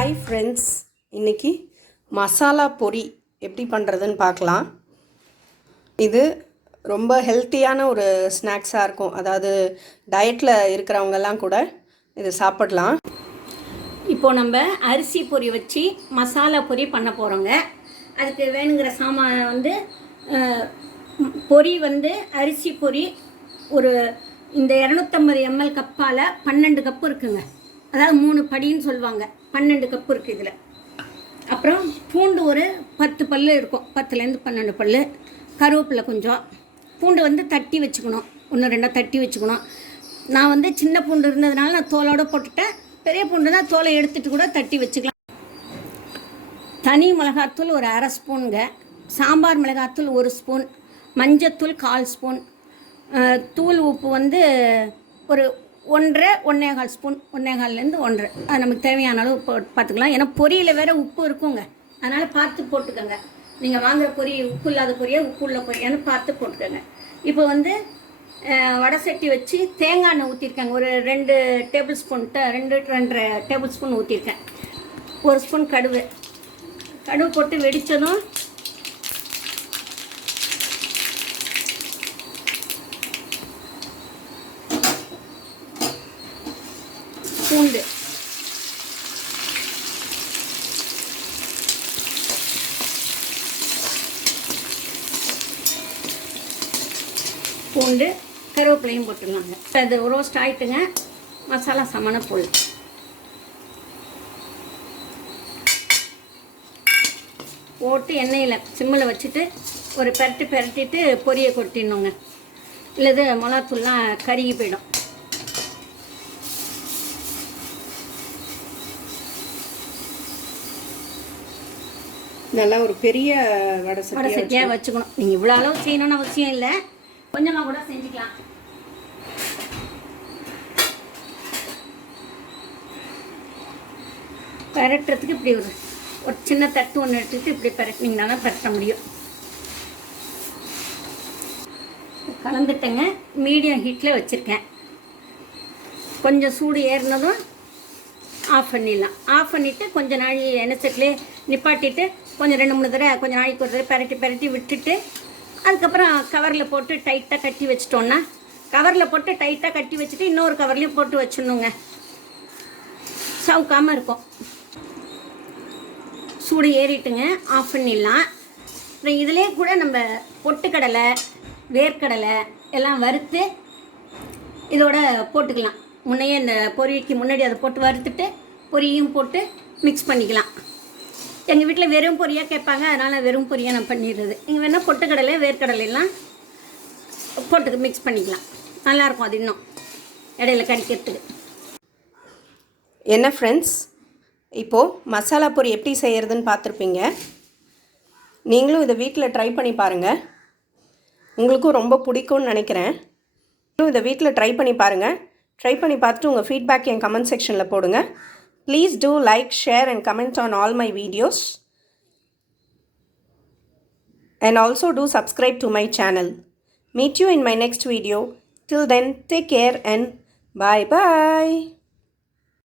Hi friends, இன்றைக்கி மசாலா பொரி எப்படி பண்ணுறதுன்னு பார்க்கலாம். இது ரொம்ப ஹெல்த்தியான ஒரு ஸ்நாக்ஸாக இருக்கும். அதாவது டயட்டில் இருக்கிறவங்கெல்லாம் கூட இது சாப்பிடலாம். இப்போது நம்ம அரிசி பொரி வச்சு மசாலா பொரி பண்ண போகிறோங்க. அதுக்கு வேணுங்கிற சாமான் வந்து பொரி வந்து அரிசி பொரி ஒரு இந்த 250 ml கப்பால் 12 கப்பு இருக்குங்க. அதாவது 3 படின்னு சொல்லுவாங்க. 12 கப்பு இருக்குது இதில். அப்புறம் பூண்டு ஒரு 10 பல் இருக்கும், 10லேருந்து 12 பல். கருவேப்பிலை கொஞ்சம். பூண்டு வந்து தட்டி வச்சுக்கணும், 1-2 தட்டி வச்சுக்கணும். நான் வந்து சின்ன பூண்டு இருந்ததுனால நான் தோலோடு போட்டுட்டேன். பெரிய பூண்டு தான் தோலை எடுத்துகிட்டு கூட தட்டி வச்சுக்கலாம். தனி மிளகாத்தூள் ஒரு 1/2 ஸ்பூனுங்க. சாம்பார் மிளகாத்தூள் 1 ஸ்பூன். மஞ்சத்தூள் 1/4 ஸ்பூன். தூள் உப்பு வந்து ஒரு 1.5 ஸ்பூன், 1.5லேருந்து 1. அது நமக்கு தேவையான அளவு பார்த்துக்கலாம். ஏன்னா பொரியில் வேறு உப்பு இருக்குங்க, அதனால் பார்த்து போட்டுக்கோங்க. நீங்கள் வாங்குகிற பொரி உப்பு இல்லாத பொரியா உப்பு உள்ள பொரியான்னு பார்த்து போட்டுக்கோங்க. இப்போ வந்து வடை சட்டி வச்சு தேங்காய் எண்ணெய் ஊற்றிருக்கேங்க. ஒரு 2 டேபிள் ஸ்பூன் 2-2.5 டேபிள் ஸ்பூன் ஊற்றிருக்கேன். 1 ஸ்பூன் கடுகு போட்டு வெடித்ததும் பூண்டு, கருவேப்பிலையும் போட்டுடலாங்க. அது ரோஸ்ட் ஆகிட்டுங்க. மசாலா சமண பொடி போட்டு எண்ணெயில் சிம்மில் வச்சுட்டு ஒரு பெரட்டிட்டு பொரியை கொட்டிடணுங்க. இல்லது மிளகாத்தூள்லாம் கருகி போயிடும். நல்லா ஒரு பெரிய வடை சட்டியாக வச்சுக்கணும். நீங்கள் இவ்வளோ அளவு செய்யணும்னு அவசியம் இல்லை, கொஞ்சமாக கூட செஞ்சுக்கலாம். பரட்டுறதுக்கு இப்படி ஒரு சின்ன தட்டு ஒன்று எடுத்துக்கிட்டு இப்படி பரட்டினீங்கன்னா தான் பரட்ட முடியும். கலந்துட்டேங்க. மீடியம் ஹீட்டில் வச்சுருக்கேன். கொஞ்சம் சூடு ஏறினதும் ஆஃப் பண்ணிடலாம். ஆஃப் பண்ணிவிட்டு கொஞ்சம் நாள் எண்ணெய் சட்டிலே நிப்பாட்டிட்டு கொஞ்சம் 2-3 தடவை கொஞ்சம் நாளைக்கு ஒரு தடவை பரட்டி விட்டுட்டு அதுக்கப்புறம் கவரில் போட்டு டைட்டாக கட்டி வச்சிட்டோன்னா, கவரில் போட்டு டைட்டாக கட்டி வச்சுட்டு இன்னொரு கவர்லேயும் போட்டு வச்சிடணுங்க. சவுக்காமல் இருக்கும். சூடு ஏறிட்டுங்க, ஆஃப் பண்ணிடலாம். அப்புறம் இதிலே கூட நம்ம பொட்டுக்கடலை, வேர்க்கடலை எல்லாம் வறுத்து இதோட போட்டுக்கலாம். முன்னையே இந்த பொரிக்கு முன்னாடி அதை போட்டு வறுத்துட்டு பொரியும் போட்டு மிக்ஸ் பண்ணிக்கலாம். எங்கள் வீட்டில் வெறும் பொரியாக கேட்பாங்க, அதனால் வெறும் பொரியாக நான் பண்ணிடுறது. நீங்கள் வேணால் பொட்டுக்கடலை, வேர்க்கடலையெல்லாம் போட்டு மிக்ஸ் பண்ணிக்கலாம். நல்லாயிருக்கும். அது இன்னும் இடையில கடிக்கிறதுக்கு. என்ன ஃப்ரெண்ட்ஸ், இப்போது மசாலா பொரி எப்படி செய்கிறதுன்னு பார்த்துருப்பீங்க. நீங்களும் இதை வீட்டில் ட்ரை பண்ணி பாருங்கள். உங்களுக்கும் ரொம்ப பிடிக்கும்னு நினைக்கிறேன். இதை வீட்டில் ட்ரை பண்ணி பாருங்கள். ட்ரை பண்ணி பார்த்துட்டு உங்கள் ஃபீட்பேக் என் கமெண்ட் செக்ஷனில் போடுங்க. Please do like, share and comment on all my videos. And also do subscribe to my channel. Meet you in my next video. Till then, take care and bye-bye.